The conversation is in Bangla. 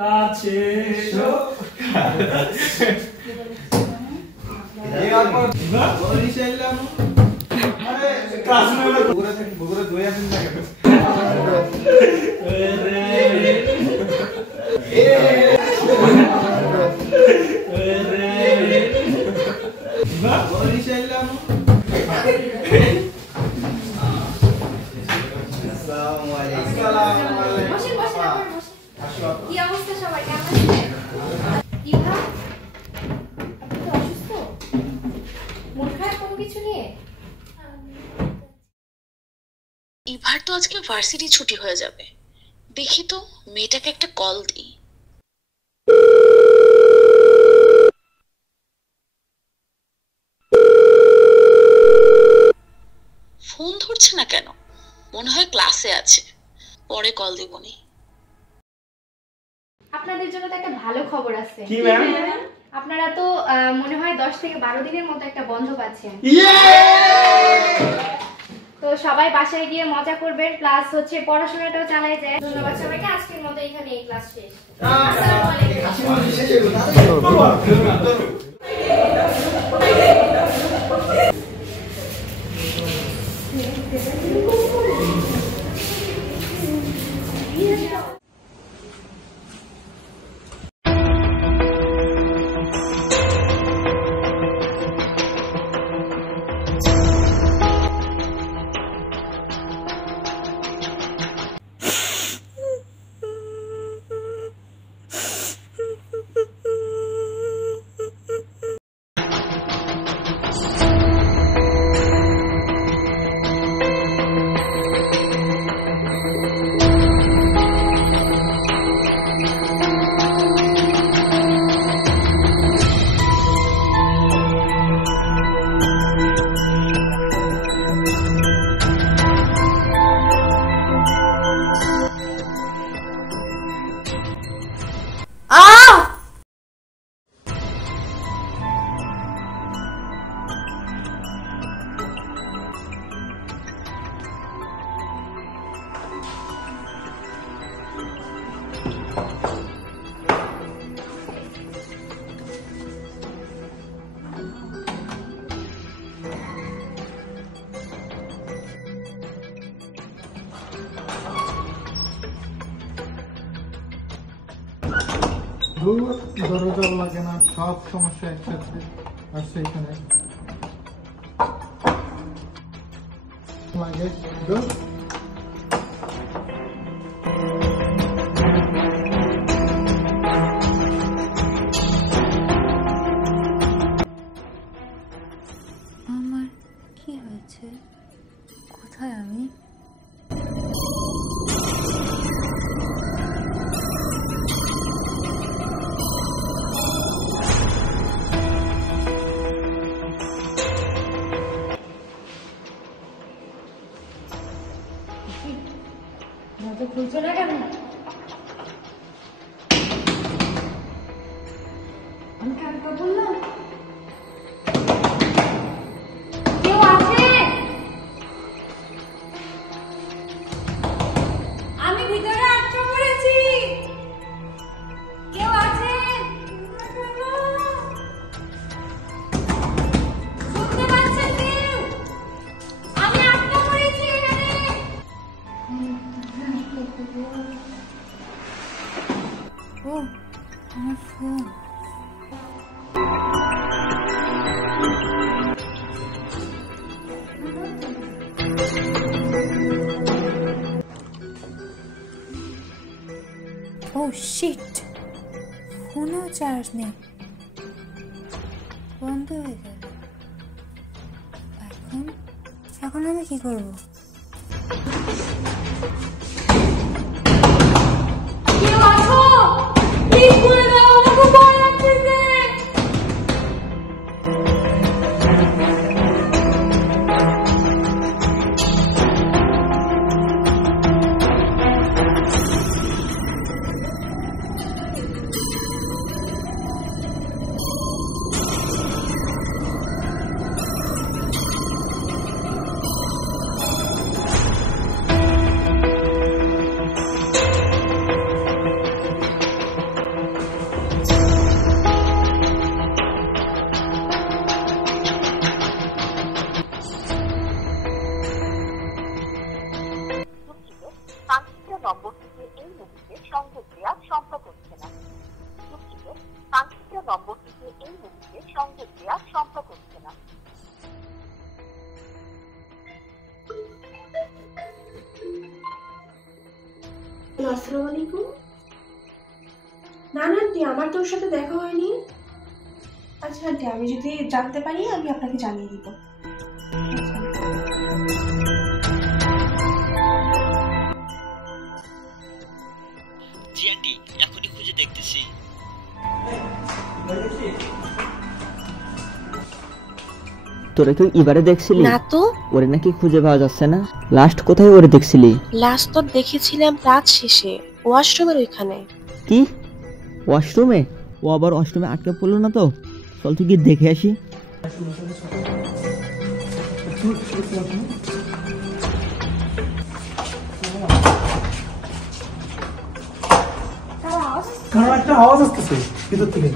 কাছে এসো বগুড়া দই আসেন না কেন কি অবস্থা সবাই কেমন আছেন? ইভা আপনি তো অসুস্থ? মন খারাপ কোনো কিছু নিয়ে? ইভার তো আজকে ভার্সিটি ছুটি হয়ে যাবে, দেখি তো মেয়েটাকে একটা কল দিই। ফোন ধরছে না কেন? মনে হয় ক্লাসে আছে, পরে কল দিবনি। আপনাদের জন্য তো একটা ভালো খবর আছে। কি ম্যাম? আপনারা তো মনে হয় 10 থেকে 12 দিনের মতো একটা বন্ধ পাচ্ছেন। তো সবাই বাসায় গিয়ে মজা করবেন, প্লাস হচ্ছে পড়াশোনাটাও চালিয়ে যায়। ধন্যবাদ সবাইকে, আজকের মতো এখানে এই ক্লাস শেষ। আসসালামু আলাইকুম। দরজা লাগে না, সব সমস্যা একসাথে আসছে এখানে লাগে। আমার কি হয়েছে? কোথায় আমি? দরজা খুলছো না কেন? আমি কালকে বললাম কেউ আছে? আমি ভিতরে আটকা পড়েছি, কেউ আছে? শুনতে পাচ্ছেন কেউ? আমি আটকা পড়েছি এখানে। ও আমার ফোন। ও শিট, ফোনও চার্জ নেই, বন্ধ হয়ে গেল। এখন আমি কি করবো? কেউ আছো? প্লিজ বলে দাও, আমার খুব ভয় লাগছে। আসসালামু আলাইকুম। না না আন্টি, আমার তো ওর সাথে দেখা হয়নি। আচ্ছা আন্টি, আমি যদি জানতে পারি আমি আপনাকে জানিয়ে দিব। জি আন্টি, এখনই খুঁজে দেখতেছি। তোরা কেউ এবারে দেখছিলি? না তো। ওরে নাকি খুঁজে পাওয়া যাচ্ছে না। লাস্ট কোথায় ওরে দেখছিলি? লাস্ট তো দেখেছিলাম রাত শেষে ওয়াশরুমের ওইখানে। কি ওয়াশরুমে? ও আবার ওয়াশরুমে আটকে পড়লো না তো? চল তুই গিয়ে দেখে আসি। কারণ একটা আওয়াজ আসতেছে ভিতর থেকে।